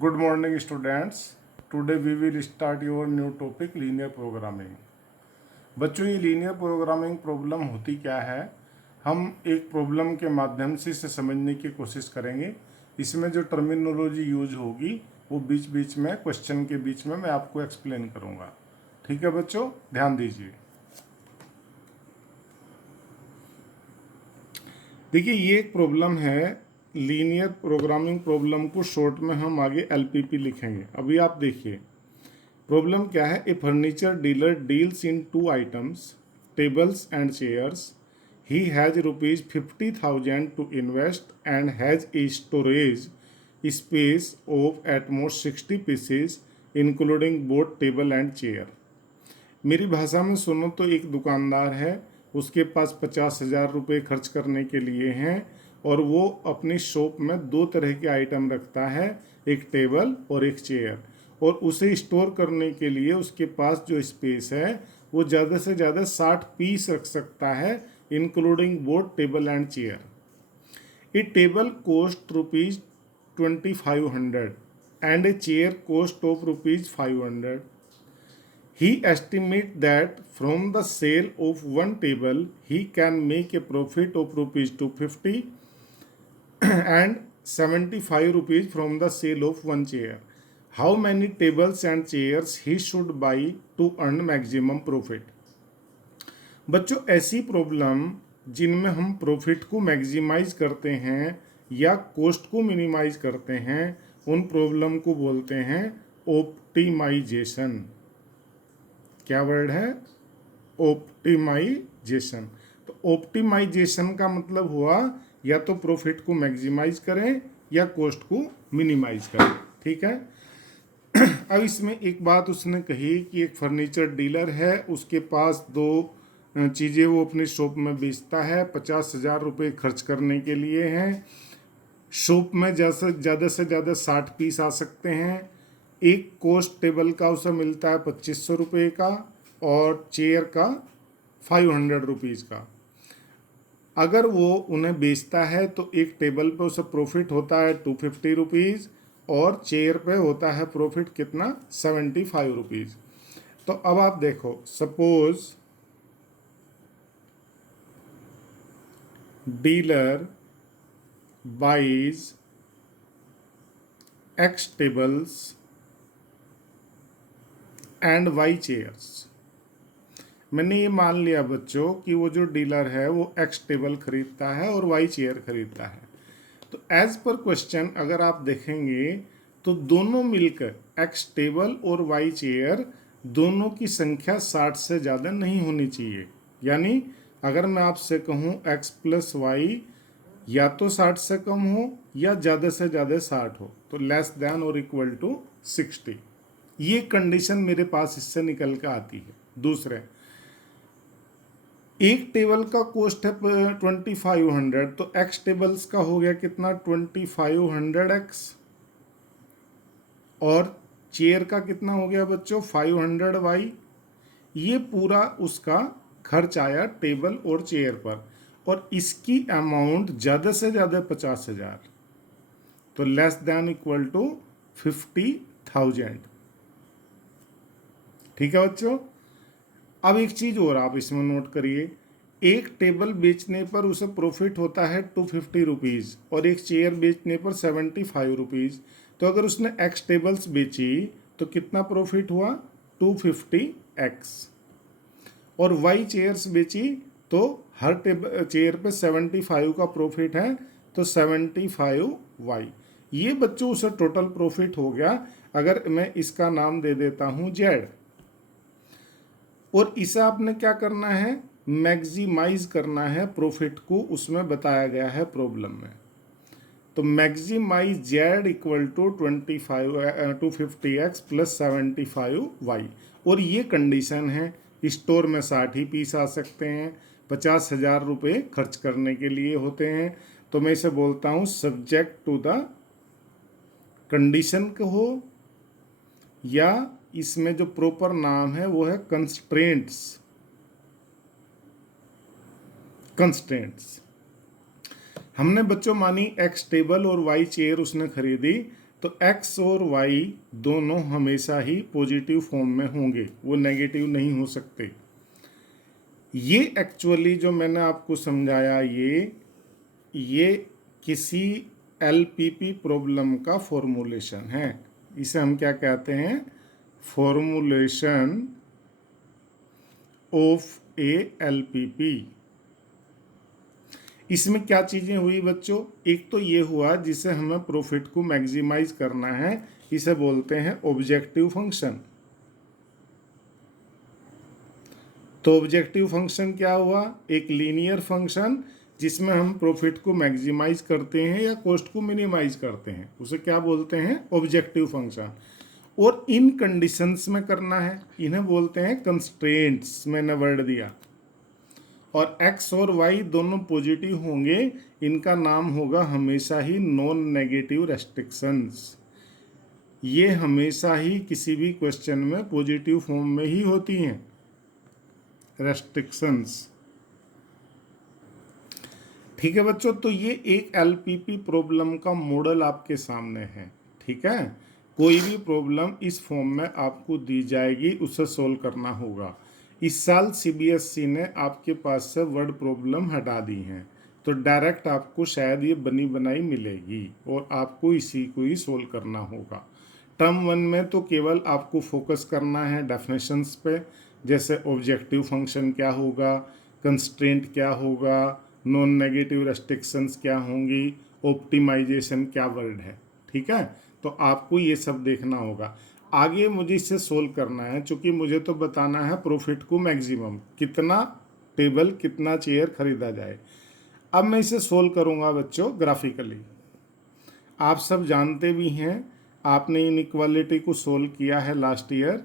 Good morning, students. Today we will start your new topic linear programming. बच्चों, ये linear programming problem होती क्या है, हम एक प्रॉब्लम के माध्यम से इसे समझने की कोशिश करेंगे। इसमें जो टर्मिनोलॉजी यूज होगी वो बीच बीच में क्वेश्चन के बीच में मैं आपको एक्सप्लेन करूँगा। ठीक है बच्चों, ध्यान दीजिए। देखिए, ये एक प्रॉब्लम है लीनियर प्रोग्रामिंग प्रॉब्लम को शॉर्ट में हम आगे एलपीपी लिखेंगे। अभी आप देखिए प्रॉब्लम क्या है। A furniture dealer deals in two items, tables and chairs. He has ₹50,000 to invest and has a storage space of at most 60 pieces including both table and chair. मेरी भाषा में सुनो तो एक दुकानदार है, उसके पास 50,000 रुपये खर्च करने के लिए हैं और वो अपनी शॉप में दो तरह के आइटम रखता है, एक टेबल और एक चेयर। और उसे स्टोर करने के लिए उसके पास जो स्पेस है वो ज़्यादा से ज़्यादा 60 पीस रख सकता है, including both table and chair. A table cost ₹2,500 and a chair cost of ₹500. He estimates that from the sale of one table, he can make a profit of ₹250 and ₹75 from the sale of one chair. How many tables and chairs he should buy to earn maximum profit? बच्चों, ऐसी problem जिनमें हम profit को maximise करते हैं या cost को minimise करते हैं, उन प्रॉब्लम को बोलते हैं ऑप्टिमाइजेशन। क्या वर्ड है? ऑप्टिमाइजेशन। तो ऑप्टिमाइजेशन का मतलब हुआ या तो प्रॉफिट को मैक्सिमाइज करें या कॉस्ट को मिनिमाइज करें। ठीक है। अब इसमें एक बात उसने कही कि एक फर्नीचर डीलर है, उसके पास दो चीज़ें वो अपनी शॉप में बेचता है, 50,000 रुपये खर्च करने के लिए हैं। शॉप में ज़्यादा से ज़्यादा 60 पीस आ सकते हैं। एक कोस्ट टेबल का उसे मिलता है 2,500 रुपये का और चेयर का 500 रुपीज़ का। अगर वो उन्हें बेचता है तो एक टेबल पे उसे प्रॉफिट होता है 250 रुपीज़ और चेयर पे होता है प्रॉफिट कितना? 75 रुपीज़। तो अब आप देखो, suppose dealer buys X tables and y chairs. मैंने ये मान लिया बच्चों कि वो जो डीलर है वो X टेबल खरीदता है और वाई चेयर खरीदता है। तो एज पर क्वेश्चन अगर आप देखेंगे तो दोनों मिलकर X टेबल और वाई चेयर दोनों की संख्या 60 से ज़्यादा नहीं होनी चाहिए। यानी अगर मैं आपसे कहूँ X प्लस वाई या तो 60 से कम हो या ज़्यादा से ज़्यादा 60 हो, तो लेस देन और इक्वल टू 60। ये कंडीशन मेरे पास इससे निकल के आती है। दूसरे, एक टेबल का कॉस्ट है 2,500, तो X टेबल्स का हो गया कितना? 2,500X। और चेयर का कितना हो गया बच्चों? 500Y। ये पूरा उसका खर्च आया टेबल और चेयर पर, और इसकी अमाउंट ज़्यादा से ज़्यादा 50,000, तो लेस देन इक्वल टू 50,000। ठीक है बच्चों। अब एक चीज़ और आप इसमें नोट करिए, एक टेबल बेचने पर उसे प्रॉफिट होता है 250 रुपीज़ और एक चेयर बेचने पर 75 रुपीज़। तो अगर उसने X टेबल्स बेची तो कितना प्रॉफिट हुआ? 250X। और Y चेयर्स बेची तो हर चेयर पे 75 का प्रॉफिट है, तो 75Y। ये बच्चों उसे टोटल प्रॉफिट हो गया। अगर मैं इसका नाम दे देता हूँ Z, और इसे आपने क्या करना है? मैक्सिमाइज करना है प्रॉफिट को, उसमें बताया गया है प्रॉब्लम में। तो maximise Z equal to 250X plus 75Y। और ये कंडीशन है, स्टोर में 60 ही पीस आ सकते हैं, 50,000 रुपये खर्च करने के लिए होते हैं। तो मैं इसे बोलता हूँ सब्जेक्ट टू द कंडीशन हो, या इसमें जो प्रॉपर नाम है वो है कंस्ट्रेंट्स। हमने बच्चों मानी X टेबल और Y चेयर उसने खरीदी, तो x और y दोनों हमेशा ही पॉजिटिव फॉर्म में होंगे, वो नेगेटिव नहीं हो सकते। ये एक्चुअली जो मैंने आपको समझाया, ये किसी एलपीपी प्रॉब्लम का फॉर्मूलेशन है। इसे हम क्या कहते हैं? Formulation of A LPP. इसमें क्या चीजें हुई बच्चों? एक तो ये हुआ जिसे हमें प्रॉफिट को मैक्सिमाइज करना है, इसे बोलते हैं ऑब्जेक्टिव फंक्शन। तो ऑब्जेक्टिव फंक्शन क्या हुआ? एक लीनियर फंक्शन जिसमें हम प्रॉफिट को मैक्सिमाइज करते हैं या कॉस्ट को मिनिमाइज करते हैं, उसे क्या बोलते हैं? Objective function. और इन कंडीशंस में करना है, इन्हें बोलते हैं कंस्ट्रेंट्स, मैंने वर्ड दिया। और x और y दोनों पॉजिटिव होंगे, इनका नाम होगा हमेशा ही नॉन नेगेटिव रेस्ट्रिक्शंस। ये हमेशा ही किसी भी क्वेश्चन में पॉजिटिव फॉर्म में ही होती हैं, रेस्ट्रिक्शंस। ठीक है बच्चों, तो ये एक एलपीपी प्रॉब्लम का मॉडल आपके सामने है। ठीक है, कोई भी प्रॉब्लम इस फॉर्म में आपको दी जाएगी, उसे सोल्व करना होगा। इस साल सीबीएसई ने आपके पास से वर्ड प्रॉब्लम हटा दी हैं, तो डायरेक्ट आपको शायद ये बनी बनाई मिलेगी और आपको इसी को ही सोल्व करना होगा। टर्म 1 में तो केवल आपको फोकस करना है डेफिनेशंस पे, जैसे ऑब्जेक्टिव फंक्शन क्या होगा, कंस्ट्रेंट क्या होगा, नॉन नेगेटिव रेस्ट्रिक्शंस क्या होंगी, ऑप्टिमाइजेशन क्या वर्ड है। ठीक है, तो आपको ये सब देखना होगा। आगे मुझे इसे सोल्व करना है, क्योंकि मुझे तो बताना है प्रॉफिट को मैक्सिमम, कितना टेबल, कितना चेयर खरीदा जाए। अब मैं इसे सोल्व करूंगा बच्चों ग्राफिकली। आप सब जानते भी हैं, आपने इनइक्वालिटी को सोल्व किया है लास्ट ईयर,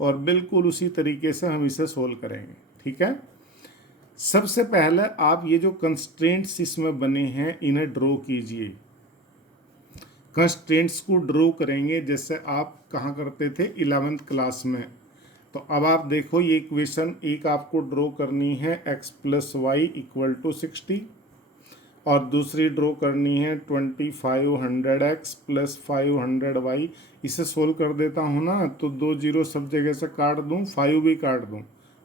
और बिल्कुल उसी तरीके से हम इसे सोल्व करेंगे। ठीक है, सबसे पहले आप ये जो कंस्ट्रेंट्स इसमें बने हैं इन्हें ड्रॉ कीजिए। कंस्ट्रेंट्स को ड्रॉ करेंगे जैसे आप कहाँ करते थे? 11th क्लास में। तो अब आप देखो, ये इक्वेशन एक आपको ड्रॉ करनी है x plus y equal to 60, और दूसरी ड्रॉ करनी है 2500x प्लस 500y। इसे सोल्व कर देता हूँ ना, तो 2 जीरो सब जगह से काट दूँ, 5 भी काट दूँ,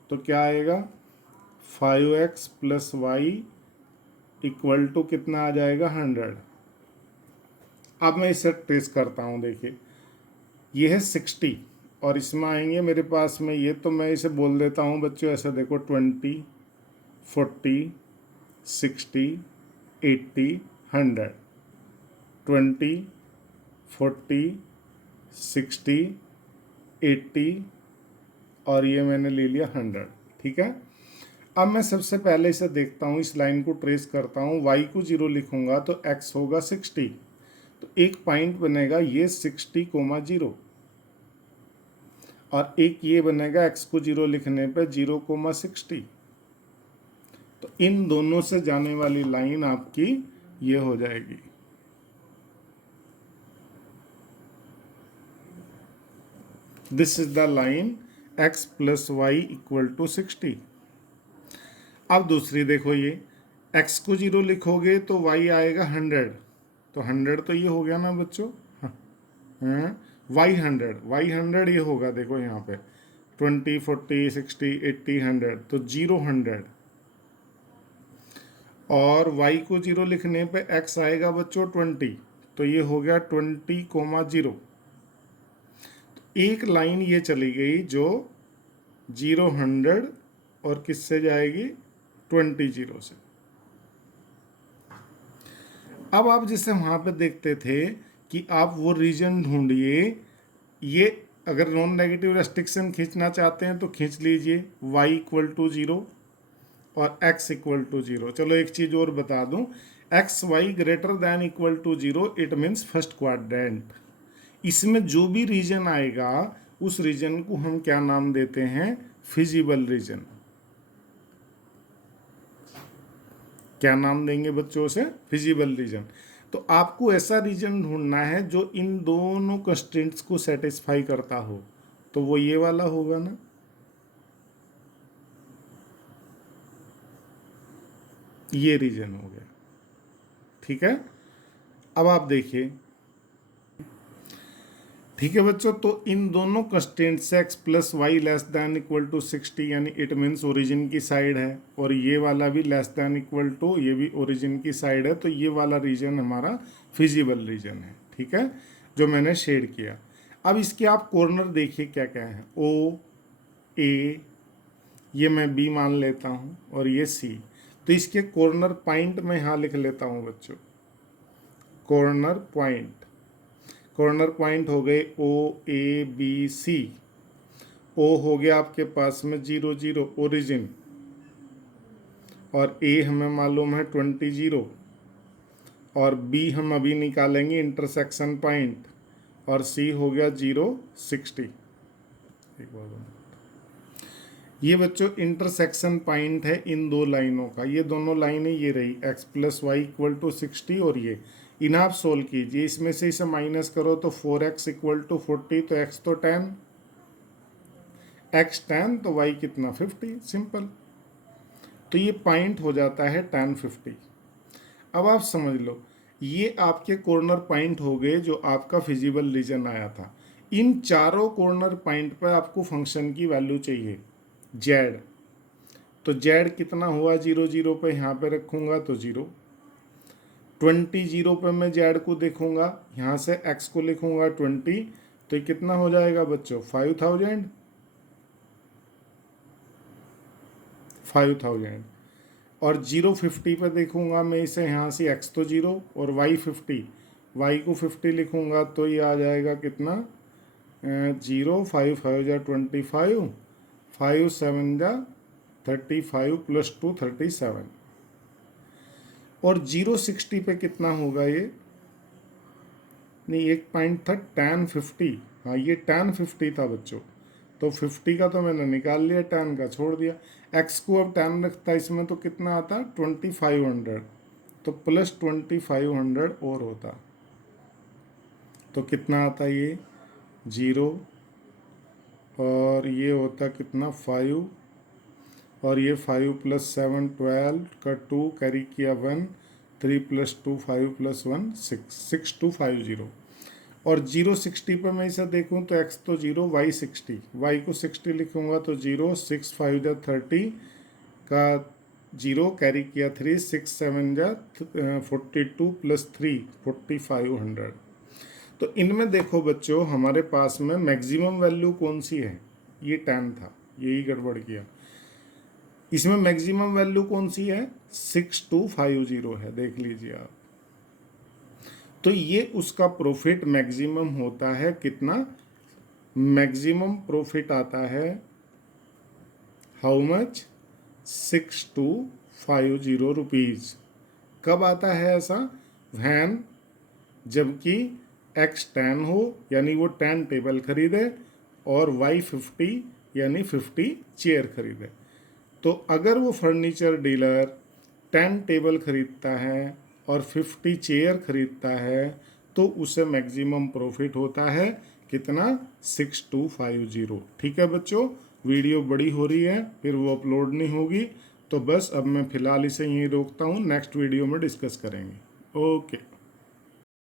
तो क्या आएगा? 5x plus y equal to कितना आ जाएगा? 100। अब मैं इसे ट्रेस करता हूँ, देखिए ये है 60 और इसमें आएंगे मेरे पास में ये, तो मैं इसे बोल देता हूँ बच्चों ऐसे, देखो 20, 40, 60, 80, 100। 20, 40, 60, 80 और ये मैंने ले लिया 100। ठीक है, अब मैं सबसे पहले इसे देखता हूँ, इस लाइन को ट्रेस करता हूँ। y को 0 लिखूंगा तो x होगा 60, तो एक पॉइंट बनेगा ये 60,0, और एक ये बनेगा x को 0 लिखने पे 0,60। तो इन दोनों से जाने वाली लाइन आपकी ये हो जाएगी। This is the line x plus y equal to 60। अब दूसरी देखो, ये x को 0 लिखोगे तो y आएगा 100, तो 100 तो ये हो गया ना बच्चों। हाँ, y 100 ये होगा, देखो यहाँ पे 20, 40, 60, 80, 100, तो 0, 100। और y को 0 लिखने पे x आएगा बच्चों 20, तो ये हो गया 20,0। एक लाइन ये चली गई जो 0, 100 और किससे जाएगी? 20 से। अब आप जैसे वहाँ पे देखते थे कि आप वो रीजन ढूंढिए, ये अगर नॉन नेगेटिव रेस्ट्रिक्शन खींचना चाहते हैं तो खींच लीजिए, y इक्वल टू 0 और x इक्वल टू 0। चलो एक चीज़ और बता दूं, x y greater than equal to 0 it means first quadrant. इसमें जो भी रीजन आएगा उस रीजन को हम क्या नाम देते हैं? Feasible region. क्या नाम देंगे बच्चों उसे? Feasible region. तो आपको ऐसा रीजन ढूंढना है जो इन दोनों कंस्ट्रेंट्स को सेटिस्फाई करता हो, तो वो ये वाला होगा ना। ये रीजन हो गया। ठीक है, अब आप देखिए, ठीक है बच्चों, तो इन दोनों कंस्टेंट से x plus y less than equal to 60, यानी इट मीन्स ओरिजिन की साइड है, और ये वाला भी लेस दैन इक्वल टू, ये भी ओरिजिन की साइड है, तो ये वाला रीजन हमारा फिजिबल रीजन है। ठीक है, जो मैंने शेड किया। अब इसके आप कॉर्नर देखिए क्या क्या है, ओ ए, ये मैं बी मान लेता हूँ, और ये सी। तो इसके कॉर्नर पॉइंट मैं यहाँ लिख लेता हूँ बच्चों, कॉर्नर पॉइंट। कॉर्नर पॉइंट हो गए ओ ए बी सी। ओ हो गया आपके पास में 0 0 ओरिजिन, और ए हमें मालूम है 20 0, और बी हम अभी निकालेंगे इंटरसेक्शन पॉइंट, और सी हो गया 0 60। एक बार ये बच्चों इंटरसेक्शन पॉइंट है इन दो लाइनों का। ये दोनों लाइनें ये रही x plus y equal to 60, और ये इन्हें आप सोल्व कीजिए, इसमें से इसे माइनस करो तो 4x इक्वल टू 40, तो x तो 10, x 10 तो y कितना 50, सिंपल। तो ये पॉइंट हो जाता है tan 50। अब आप समझ लो, ये आपके कॉर्नर पॉइंट हो गए जो आपका फिजिबल रीजन आया था। इन चारों कॉर्नर पॉइंट पर आपको फंक्शन की वैल्यू चाहिए z। तो z कितना हुआ 0 0 पे, यहाँ पे रखूँगा तो 0, 20 0 पे मैं z को देखूँगा, यहाँ से x को लिखूँगा 20, तो ये कितना हो जाएगा बच्चों 5000। और 0 50 पे देखूँगा मैं इसे, यहाँ से x तो 0 और y 50, y को 50 लिखूँगा तो ये आ जाएगा कितना 0 5 5 जा 25, 5 7 जा 35 प्लस 2 37, और 0 60 पे कितना होगा ये, नहीं एक पॉइंट था tan 50, हाँ ये tan 50 था बच्चों, तो 50 का तो मैंने निकाल लिया, tan का छोड़ दिया। x को अब tan रखता है इसमें तो कितना आता 2500, तो प्लस 2500 और होता, तो कितना आता ये 0, और ये होता कितना 5, और ये 5 प्लस 7 12 का 2 कैरी किया 1, 3 प्लस 2 5 प्लस 1 6, 6250। और 0 60 पर मैं इसे देखूं तो x तो 0, y 60, y को 60 लिखूंगा तो 0, 6 5 जा 30 का 0 कैरी किया 3, 6 7 जा 42 प्लस 3 4500। तो इनमें देखो बच्चों हमारे पास में मैक्सिमम वैल्यू कौन सी है, ये tan था, यही गड़बड़ किया। इसमें मैक्सिमम वैल्यू कौन सी है 6250 है, देख लीजिए आप। तो ये उसका प्रॉफिट मैक्सिमम होता है कितना, मैक्सिमम प्रॉफिट आता है हाउ मच 6250 रुपीज़। कब आता है ऐसा, वैन जबकि x 10 हो, यानी वो 10 टेबल खरीदे, और y 50 यानी 50 चेयर खरीदे। तो अगर वो फर्नीचर डीलर 10 टेबल खरीदता है और 50 चेयर खरीदता है, तो उसे मैक्सिमम प्रॉफिट होता है कितना 6250। ठीक है बच्चों, वीडियो बड़ी हो रही है फिर वो अपलोड नहीं होगी, तो बस अब मैं फ़िलहाल इसे यहीं रोकता हूँ, नेक्स्ट वीडियो में डिस्कस करेंगे। ओके।